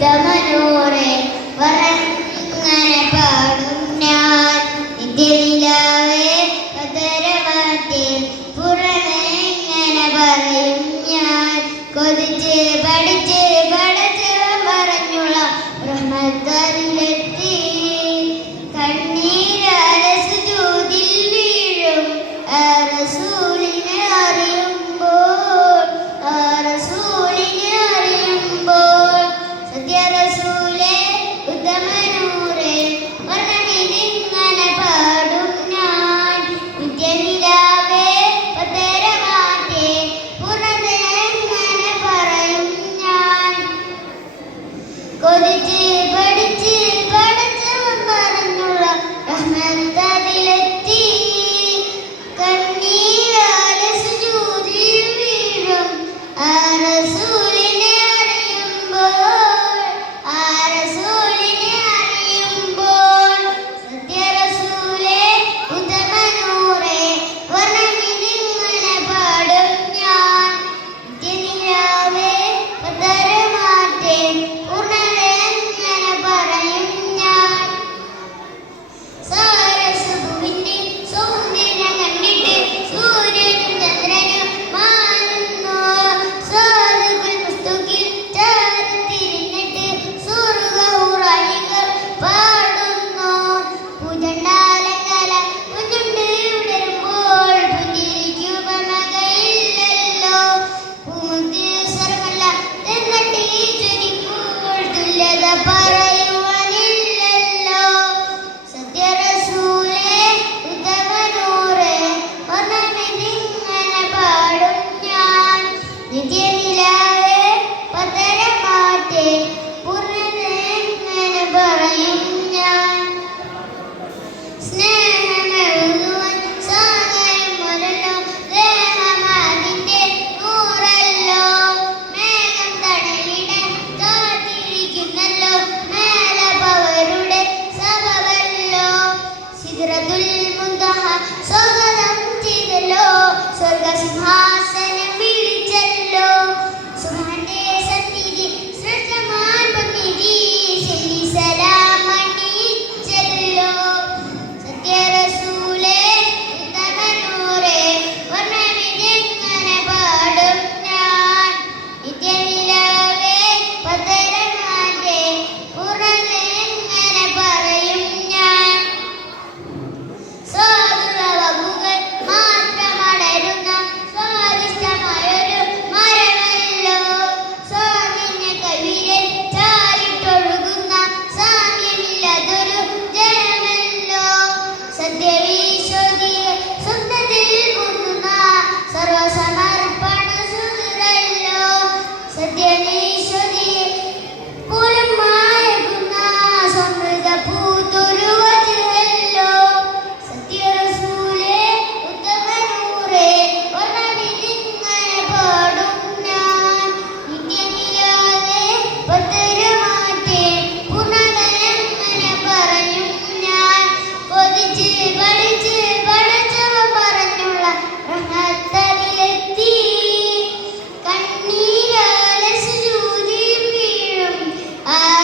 സിദ്ധമനോരേ what you. Solo dante de lo, solo gachimán uh,